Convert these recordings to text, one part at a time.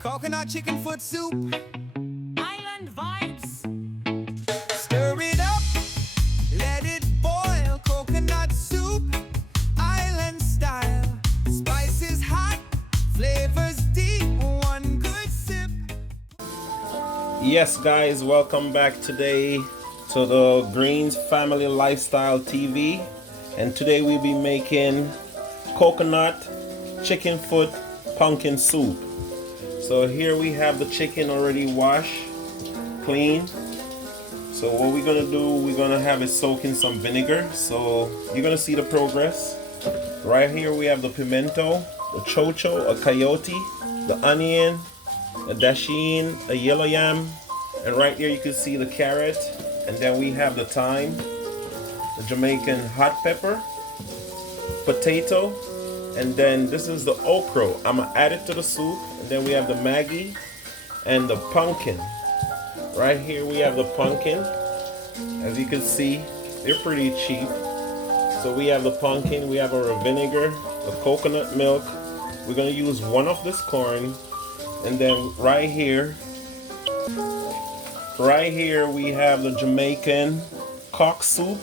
Coconut chicken foot soup. Island vibes. Stir it up, let it boil. Coconut soup, island style. Spices hot, flavors deep. One good sip. Yes guys, welcome back today to the Greens Family Lifestyle TV, and today we'll be making coconut chicken foot pumpkin soup. So here we have the chicken already washed, clean. So what we're gonna do, we're gonna have it soak in some vinegar. So you're gonna see the progress. Right here we have the pimento, the chocho, a coyote, the onion, a dasheen, a yellow yam, and right here you can see the carrot, and then we have the thyme, the Jamaican hot pepper, potato, and then this is the okra. I'm gonna add it to the soup, and then we have the Maggi and the pumpkin. Right here we have the pumpkin. As you can see, they're pretty cheap. So we have the pumpkin, we have our vinegar, the coconut milk. We're gonna use one of this corn, and then right here we have the Jamaican cock soup,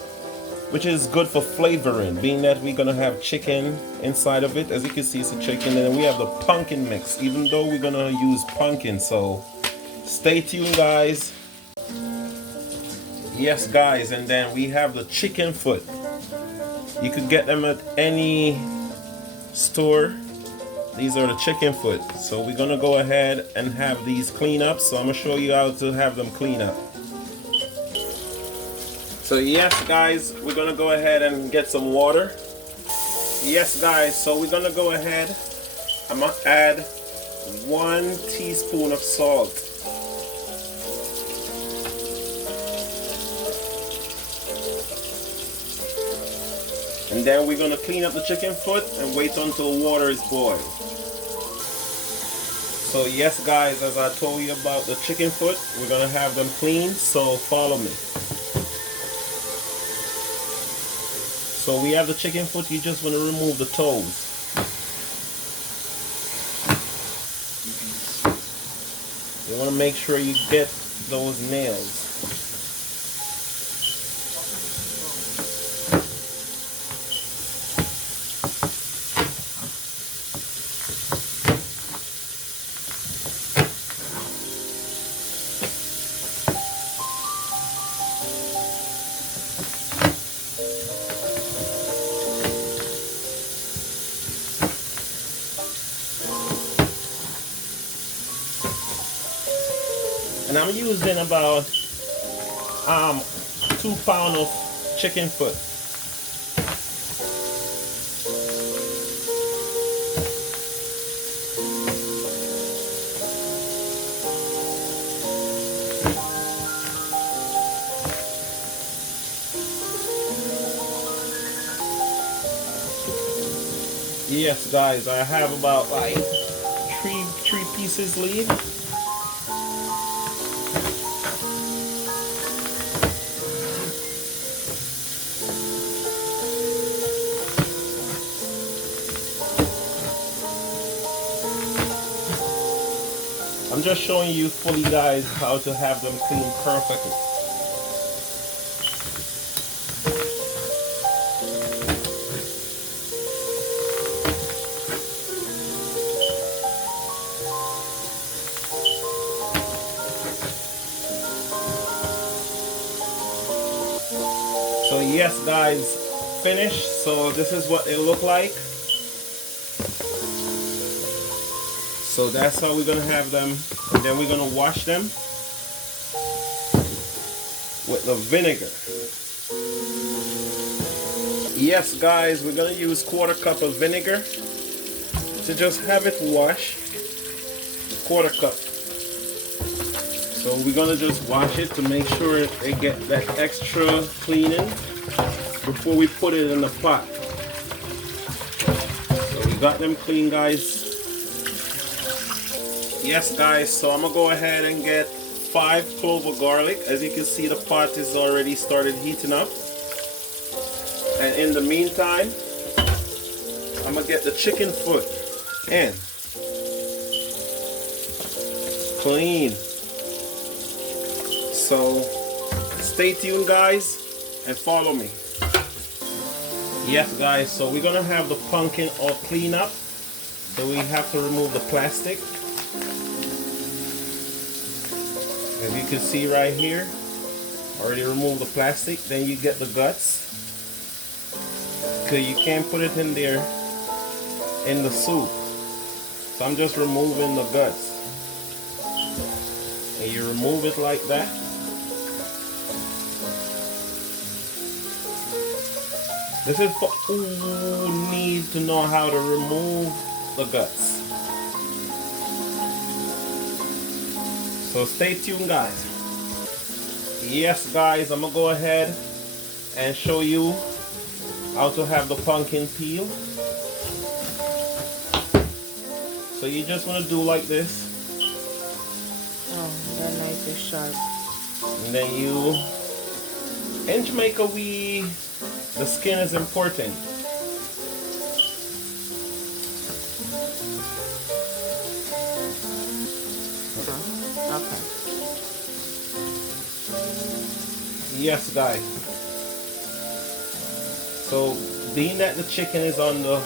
which is good for flavoring, being that we're gonna have chicken inside of it. As you can see, it's a chicken. And then we have the pumpkin mix, even though we're gonna use pumpkin. So stay tuned, guys. Yes guys, and then we have the chicken foot. You could get them at any store. These are the chicken foot. So we're gonna go ahead and have these clean up. So I'm gonna show you how to have them clean up. So yes guys, we're gonna go ahead and get some water. Yes guys, so we're gonna go ahead. I'm gonna add 1 teaspoon of salt. And then we're gonna clean up the chicken foot and wait until the water is boiled. So yes guys, as I told you about the chicken foot, we're gonna have them clean, so follow me. So we have the chicken foot, you just want to remove the toes. You want to make sure you get those nails. And I'm using about 2 pounds of chicken foot. Yes guys, I have about like three pieces leave. I'm just showing you fully guys how to have them clean perfectly. So yes guys, finished. So this is what they look like. So that's how we're gonna have them, and then we're gonna wash them with the vinegar. Yes guys, we're gonna use 1/4 cup of vinegar to just have it wash. 1/4 cup. So we're gonna just wash it to make sure they get that extra cleaning before we put it in the pot. So we got them clean guys. Yes guys, so I'm gonna go ahead and get 5 cloves of garlic. As you can see, the pot is already started heating up. And in the meantime, I'm gonna get the chicken foot in. clean. So stay tuned, guys, and follow me. Yes, guys, so we're gonna have the pumpkin all clean up. So we have to remove the plastic. As you can see right here, already removed the plastic. Then you get the guts, because you can't put it in there in the soup. So I'm just removing the guts. And you remove it like that. This is for who needs to know how to remove the guts. So stay tuned, guys. Yes, guys, I'm gonna go ahead and show you how to have the pumpkin peel. So you just want to do like this. Oh, that knife is sharp. And then you, in Jamaica, the skin is important. Okay. Yes, guys. So being that the chicken is on the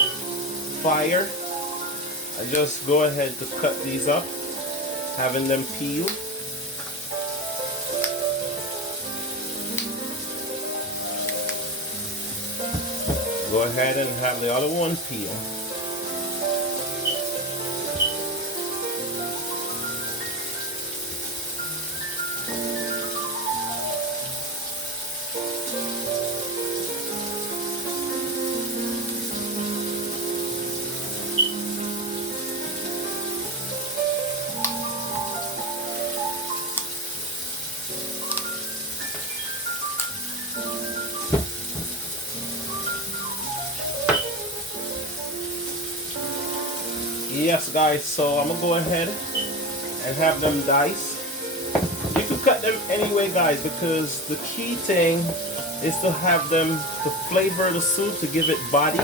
fire, I just go ahead to cut these up, having them peel. Go ahead and have the other one peel. Yes, guys, so I'm gonna go ahead and have them diced. You can cut them anyway, guys, because the key thing is to have them to flavor the soup, to give it body,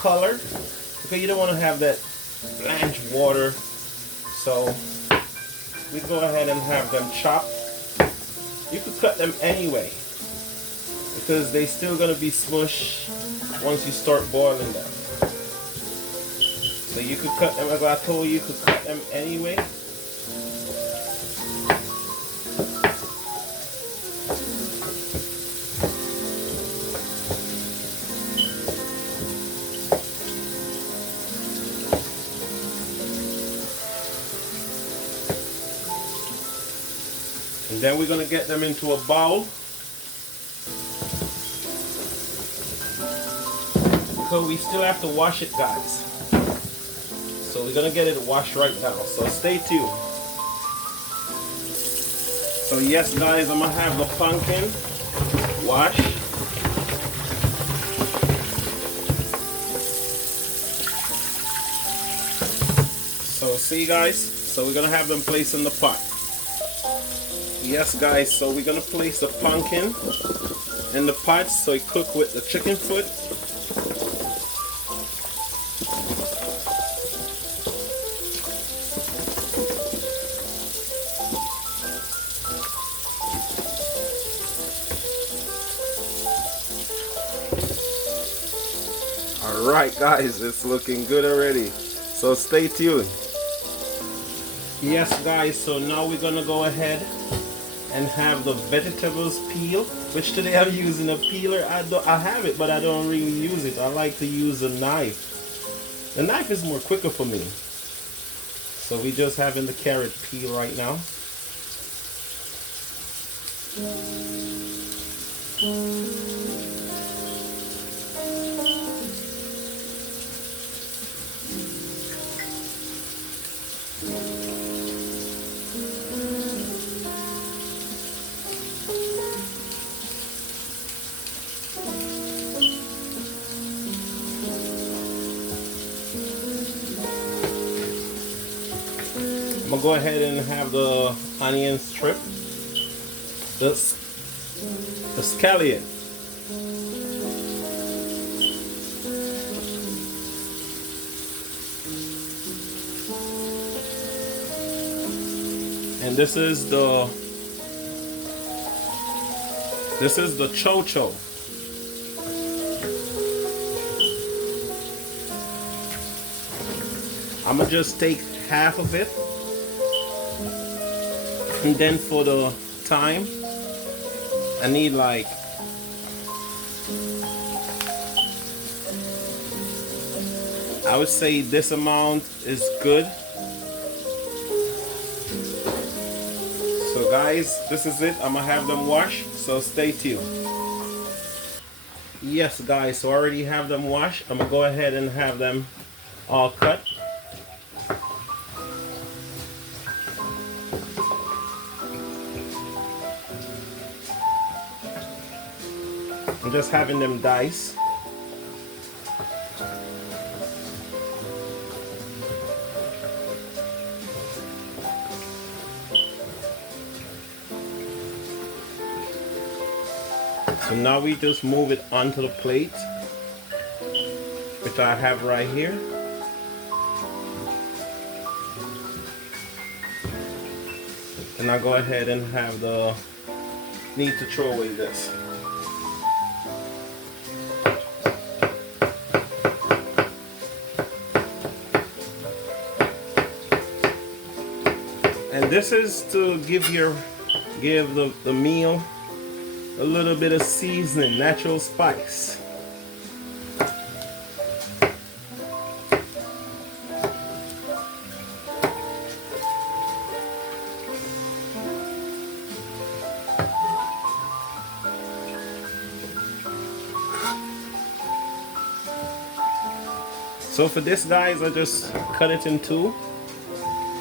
color, because you don't want to have that blanch water. So we go ahead and have them chopped. You could cut them anyway, because they still gonna be smush once you start boiling them. So you could cut them, as I told you, you could cut them anyway. And then we're gonna get them into a bowl. Because we still have to wash it, guys. So we're gonna get it washed right now, so stay tuned. So yes, guys, I'm gonna have the pumpkin washed. So see, guys, so we're gonna have them placed in the pot. Yes, guys, so we're gonna place the pumpkin in the pot so it cook with the chicken foot. Alright, guys, it's looking good already, so stay tuned. Yes, guys, so now we're gonna go ahead and have the vegetables peel, which today I'm using a peeler. I have it, but I don't really use it. I like to use a knife. The knife is more quicker for me. So we just having the carrot peel right now. I'm gonna go ahead and have the onion strip, the scallion. And this is the cho-cho. I'm gonna just take half of it, and then for the thyme I need like I would say this amount is good. So guys, this is it. I'm gonna have them wash, so stay tuned. Yes guys, so I already have them washed. I'm gonna go ahead and have them all cut. I'm just having them diced. So now we just move it onto the plate, which I have right here. And I'll go ahead and have the need to throw away this. And this is to give the meal a little bit of seasoning, natural spice. So for this guys, I just cut it in two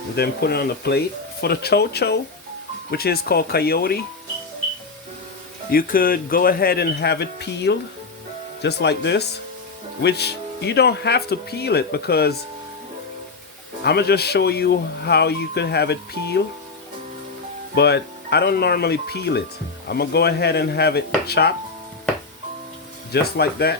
and then put it on the plate. For the cho-cho, which is called coyote, you could go ahead and have it peeled just like this, which you don't have to peel it because I'm gonna just show you how you could have it peeled, but I don't normally peel it. I'm gonna go ahead and have it chopped just like that.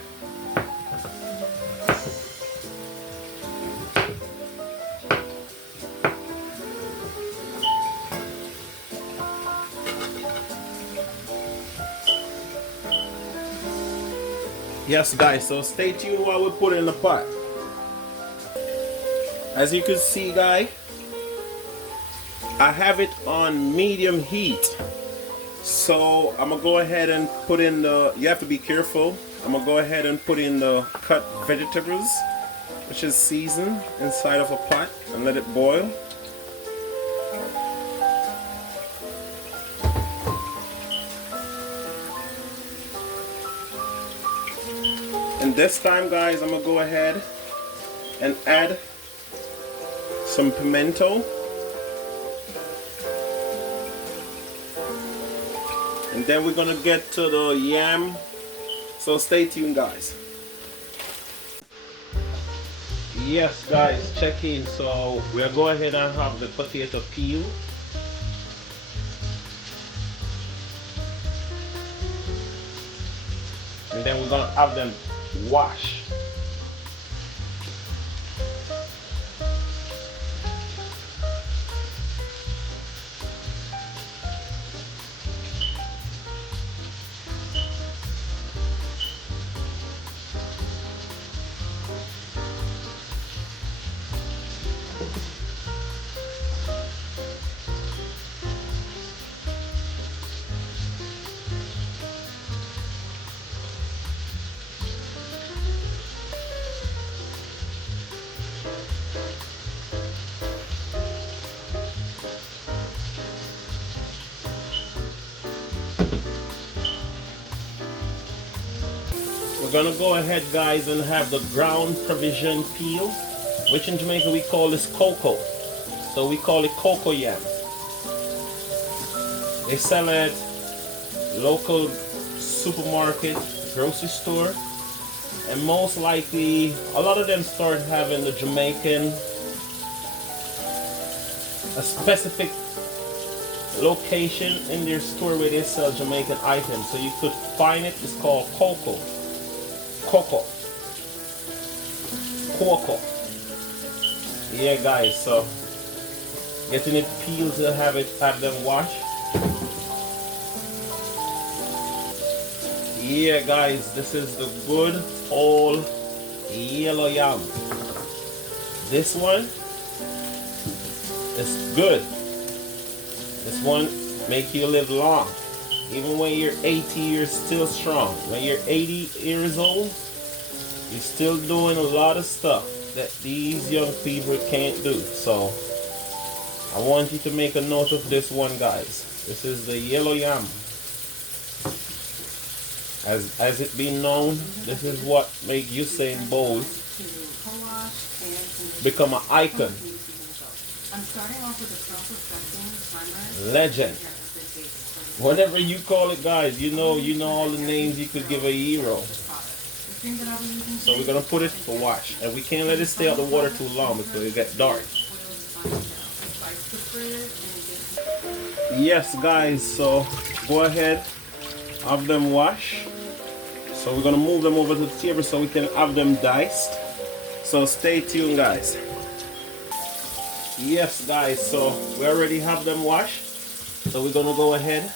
Yes guys, so stay tuned while we put it in the pot. As you can see guys, I have it on medium heat. So I'm gonna go ahead and put in the, you have to be careful, I'm gonna go ahead and put in the cut vegetables, which is seasoned, inside of a pot and let it boil. And this time guys, I'm gonna go ahead and add some pimento, and then we're gonna get to the yam, so stay tuned guys. Yes guys, check in. So we'll go ahead and have the potato peel. And then we're gonna have them wash. We're gonna go ahead guys and have the ground provision peel, which in Jamaica we call this cocoa. So we call it cocoa yam. They sell it local supermarket, grocery store, and most likely a lot of them start having the Jamaican, a specific location in their store where they sell Jamaican items. So you could find it, it's called cocoa. Cocoa. Yeah guys, so Getting it peeled to have them wash. Yeah guys, this is the good old yellow yam. This one is good. This one make you live long. Even when you're 80, you're still strong. When you're 80 years old, you're still doing a lot of stuff that these young people can't do. So I want you to make a note of this one, guys. This is the yellow yam. As it being known, this is what make Usain Bolt become an icon. Legend. Whatever you call it, guys, you know all the names you could give a hero. So we're gonna put it for wash, and we can't let it stay out the water too long because it get dark. Yes, guys. So go ahead, have them wash. So we're gonna move them over to the table so we can have them diced. So stay tuned, guys. Yes, guys. So we already have them washed. So we're gonna go ahead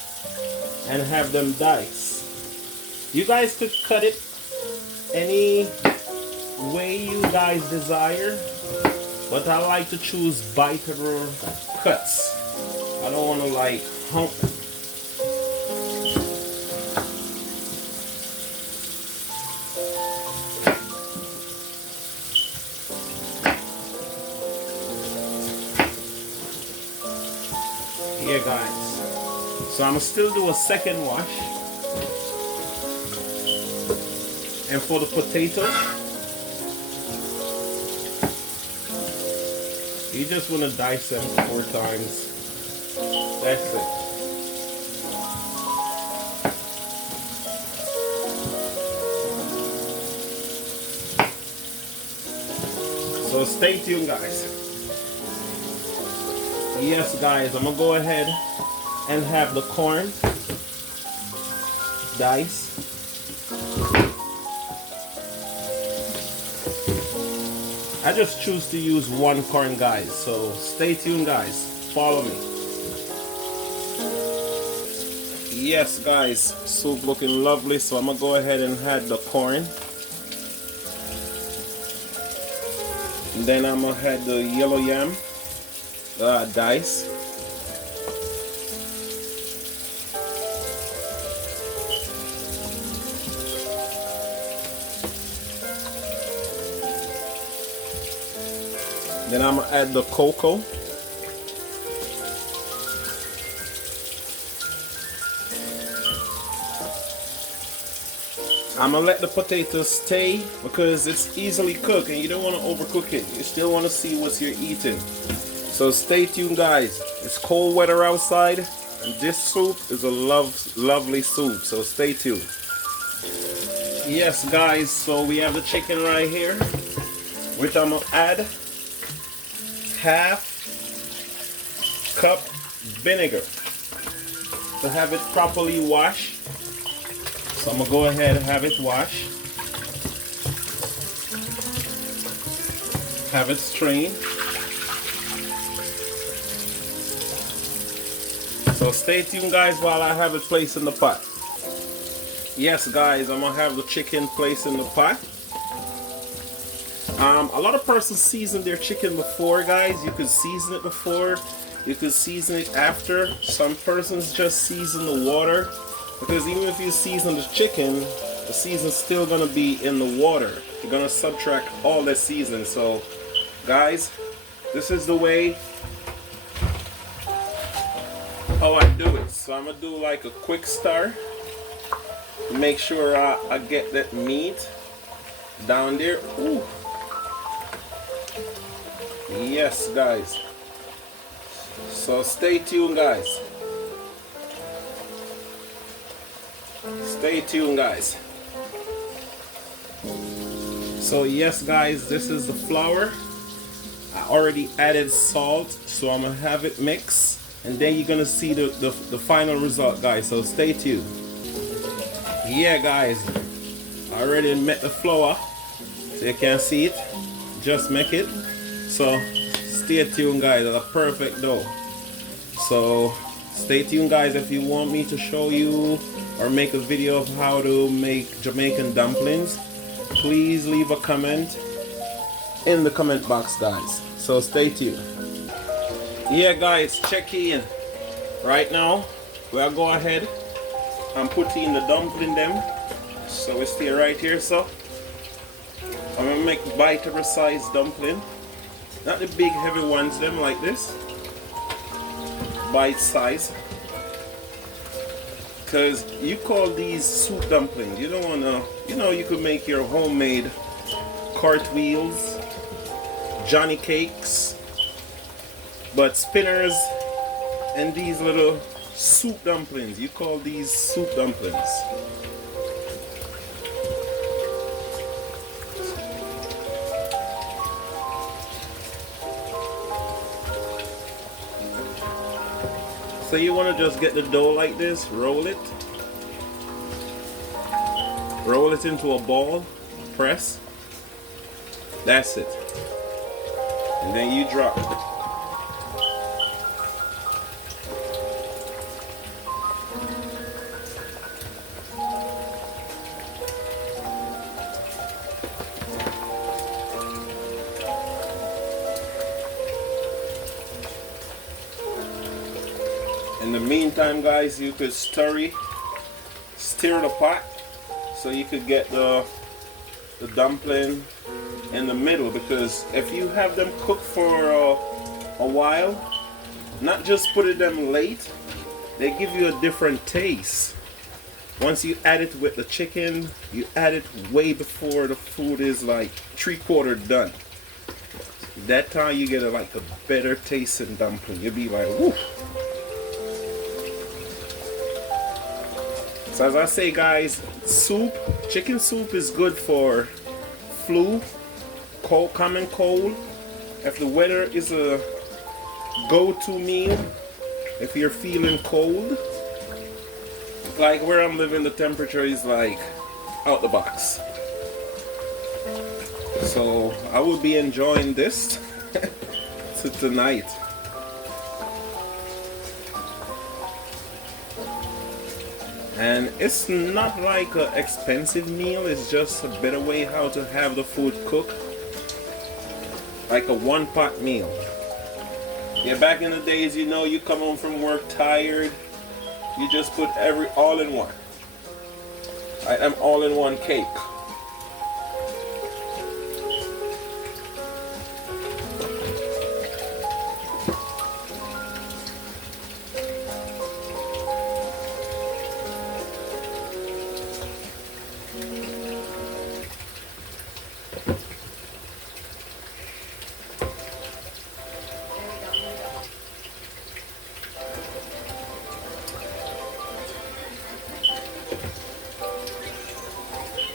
and have them diced. You guys could cut it any way you guys desire, but I like to choose biteable cuts. I don't want to like hump. Yeah guys, so I'm gonna still do a second wash. And for the potato, you just want to dice them 4 times. That's it. So stay tuned, guys. Yes, guys, I'm gonna go ahead and have the corn dice. I just choose to use 1 corn, guys, so stay tuned, guys. Follow me. Yes, guys, soup looking lovely, so I'm gonna go ahead and add the corn. And then I'm gonna add the yellow yam dice. Then I'm gonna add the cocoa. I'm gonna let the potatoes stay because it's easily cooked and you don't want to overcook it. You still want to see what you're eating. So stay tuned, guys. It's cold weather outside and this soup is a lovely soup. So stay tuned. Yes, guys, so we have the chicken right here, which I'm gonna add half cup vinegar to have it properly washed. So I'm gonna go ahead and have it washed, have it strained. So stay tuned, guys, while I have it placed in the pot. Yes, guys, I'm gonna have the chicken placed in the pot. A lot of persons season their chicken before, guys. You could season it before, you could season it after. Some persons just season the water, because even if you season the chicken, the season's still gonna be in the water. You're gonna subtract all that season. So guys, this is the way how I do it. So I'm gonna do like a quick stir, make sure I get that meat down there. Ooh. Yes, guys. So stay tuned, guys. Stay tuned, guys. So yes, guys, this is the flour. I already added salt, so I'm gonna have it mix, and then you're gonna see the final result, guys. So stay tuned. Yeah, guys, I already met the flour, so you can see it. Just make it. So stay tuned, guys. That's a perfect dough. So stay tuned, guys, if you want me to show you or make a video of how to make Jamaican dumplings. Please leave a comment in the comment box, guys. So stay tuned. Yeah, guys, check in. Right now we'll go ahead and put in the dumpling them. So we stay right here. So I'm gonna make bite-over size dumpling, not the big heavy ones them like this, bite size, because you call these soup dumplings. You don't want to, you know, you could make your homemade cartwheels, johnny cakes, but spinners and these little soup dumplings, you call these soup dumplings. So you want to just get the dough like this, roll it into a ball, press, that's it, and then you drop it. In the meantime, guys, you could stir the pot so you could get the dumpling in the middle, because if you have them cooked for a while, not just put them late, they give you a different taste. Once you add it with the chicken, you add it way before the food is like 3/4 done. That time you get a better tasting dumpling. You'll be like, woo. So as I say, guys, chicken soup is good for flu, common cold. If the weather is a go-to meal, if you're feeling cold, like where I'm living, the temperature is like out the box. So I will be enjoying this tonight. And it's not like an expensive meal, it's just a better way how to have the food cook. Like a one-pot meal. Yeah, back in the days, you know, you come home from work tired, you just put all in one. I am all-in-one cake.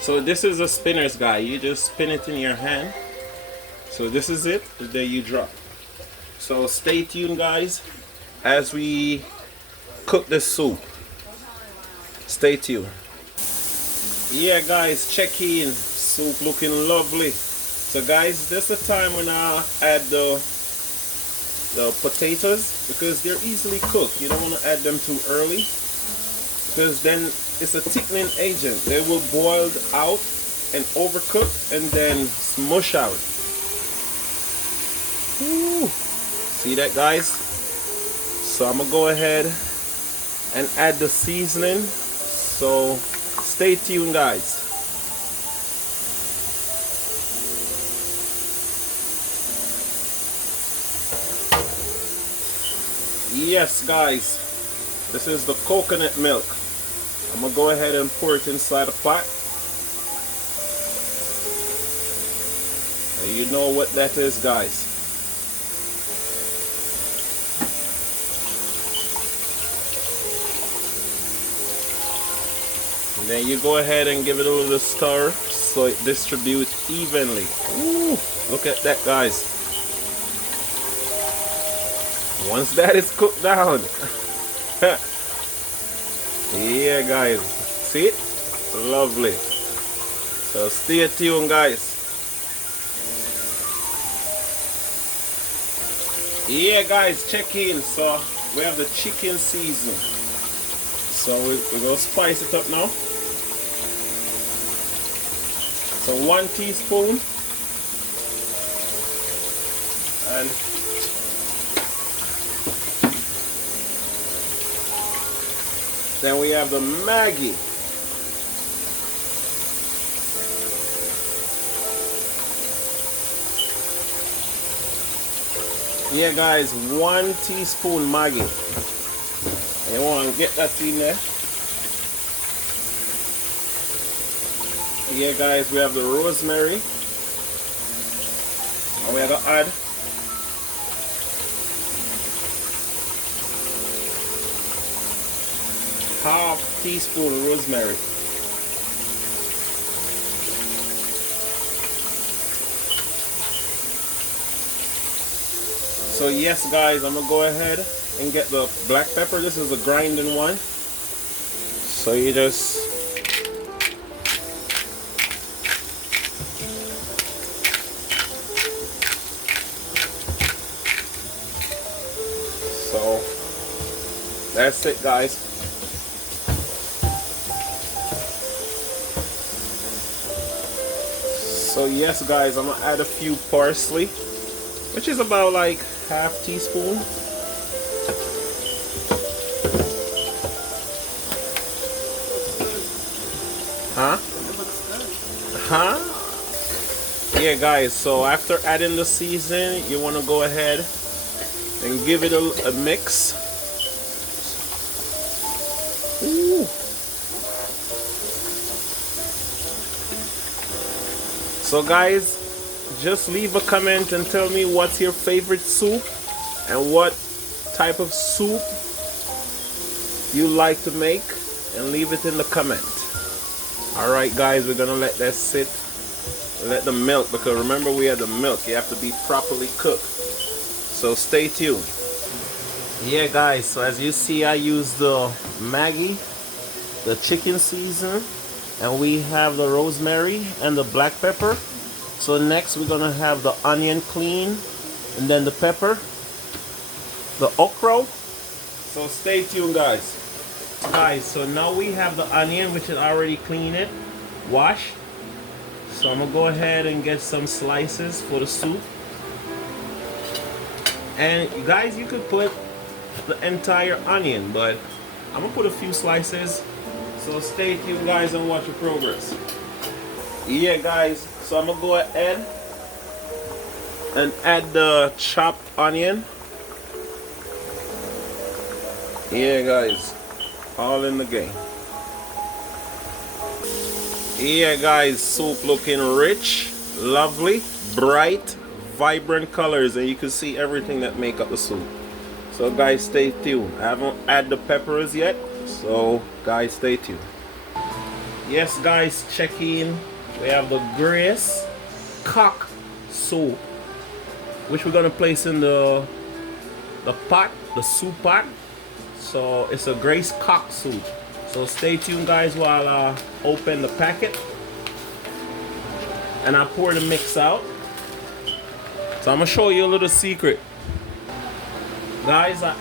So this is a spinner's guide. You just spin it in your hand. So this is it. There you drop. So stay tuned, guys, as we cook this soup. Stay tuned. Yeah, guys, check in. Soup looking lovely. So guys, this is the time when I add the potatoes, because they're easily cooked. You don't want to add them too early, because then it's a thickening agent. They will boil out and overcook and then smush out. Ooh. See that, guys? So I'm gonna go ahead and add the seasoning. So stay tuned, guys. Yes, guys, this is the coconut milk. I'm gonna go ahead and pour it inside a pot. And you know what that is, guys. And then you go ahead and give it a little stir so it distributes evenly. Ooh, look at that, guys. Once that is cooked down. Yeah, guys, see it? Lovely. So stay tuned, guys. Yeah, guys, check in. So we have the chicken season. So we're gonna spice it up now. So 1 teaspoon. And then we have the Maggi. Yeah, guys, 1 teaspoon Maggi. You want to get that in there. Yeah, guys, we have the rosemary. And we are going to add ½ teaspoon rosemary. So yes, guys, I'm gonna go ahead and get the black pepper. This is a grinding one. So you just so that's it, guys. So yes, guys, I'm gonna add a few parsley, which is about like ½ teaspoon. Huh? It looks good. Huh? Yeah, guys, so after adding the season, you want to go ahead and give it a mix. Ooh. So guys, just leave a comment and tell me what's your favorite soup and what type of soup you like to make, and leave it in the comment. Alright guys, we're gonna let that sit, let the milk, because remember we had the milk, you have to be properly cooked, so stay tuned. Yeah guys, so as you see, I use the Maggi, the chicken season, and we have the rosemary and the black pepper. So next we're gonna have the onion clean, and then the pepper, the okra. So stay tuned, guys. Guys, so now we have the onion, which is already cleaned, washed. So I'm gonna go ahead and get some slices for the soup. And guys, you could put the entire onion, but I'm gonna put a few slices. So stay tuned, guys, and watch the progress. Yeah guys, so I'm gonna go ahead and add the chopped onion. Yeah guys, all in the game. Yeah guys, soup looking rich, lovely, bright, vibrant colors, and you can see everything that make up the soup. So guys, stay tuned. I haven't added the peppers yet, so guys, stay tuned. Yes guys, check in. We have the Grace cock soup, which we're gonna place in the pot, the soup pot. So it's a Grace cock soup. So stay tuned, guys, while I open the packet and I pour the mix out. So I'm gonna show you a little secret, guys. I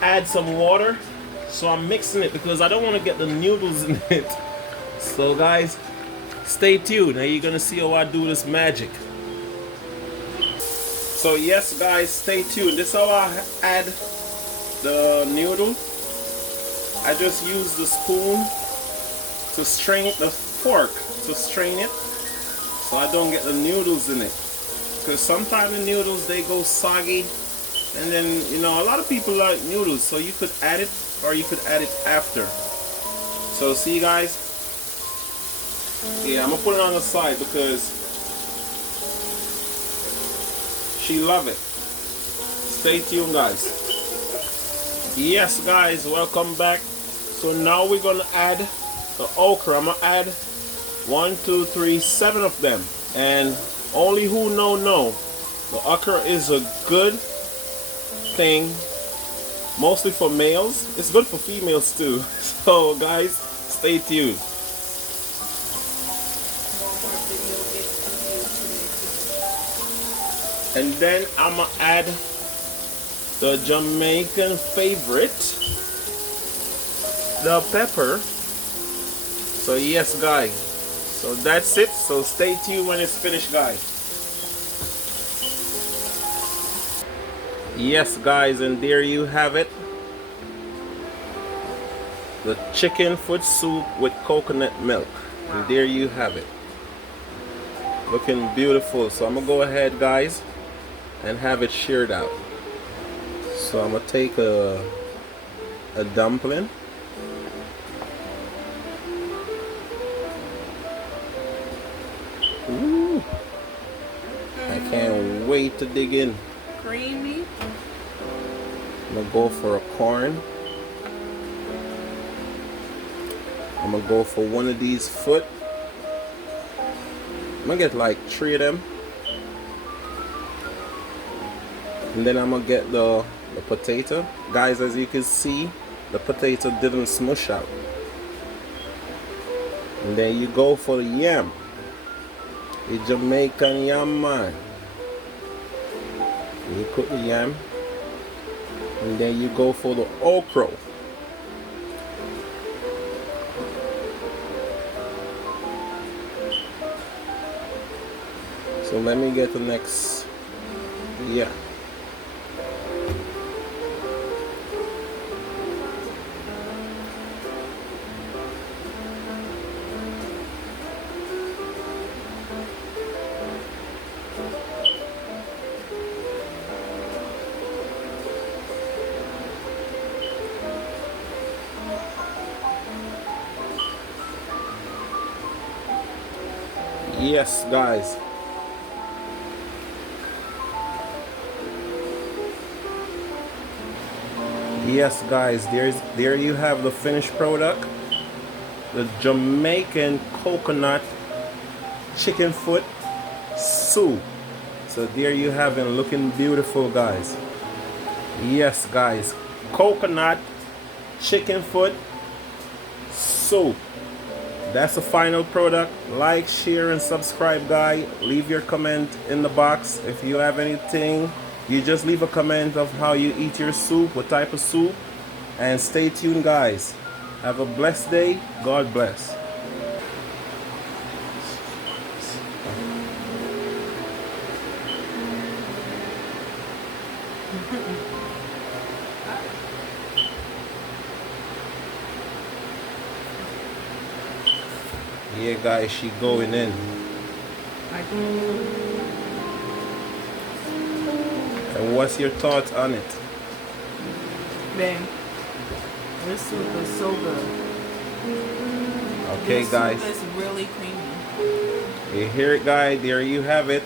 add some water. So I'm mixing it because I don't want to get the noodles in it. So guys, stay tuned. Now you're gonna see how I do this magic. So yes guys, stay tuned. This is how I add the noodle. I just use the spoon to strain it, the fork to strain it, so I don't get the noodles in it. Because sometimes the noodles, they go soggy, and then, you know, a lot of people like noodles, so you could add it, or you could add it after. So see guys, yeah, I'm gonna put it on the side because she love it. Stay tuned, guys. Yes guys, welcome back. So now we're gonna add the okra. I'm gonna add 1, 2, 3, 7 of them, and only who know. The okra is a good thing, mostly for males. It's good for females too. So guys, stay tuned. And then I'm gonna add the Jamaican favorite, the pepper. So yes guys, so that's it. So stay tuned when it's finished guys. Yes guys, and there you have it, the chicken foot soup with coconut milk. And there you have it, looking beautiful. So I'm gonna go ahead guys and have it shared out. So I'm gonna take a dumpling. Ooh, I can't wait to dig in. Creamy. I'm gonna go for a corn. I'm gonna go for one of these foot. I'm gonna get like 3 of them. And then I'm gonna get the potato. Guys, as you can see, the potato didn't smush out. And then you go for the yam. The Jamaican yam, man. You cook the yam. And then you go for the okra. So let me get the next, yeah. Yes guys, yes guys, there you have the finished product, the Jamaican coconut chicken foot soup. So there you have it, looking beautiful guys. Yes guys, coconut chicken foot soup. That's the final product. Like, share and subscribe guys. Leave your comment in the box. If you have anything, you just leave a comment of how you eat your soup, what type of soup. And stay tuned guys. Have a blessed day. God bless. Yeah guys, she going in. And what's your thoughts on it? Man, this soup is so good. Okay this guys, soup is really creamy. you hear it guys, there you have it.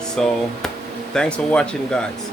So thanks for watching guys.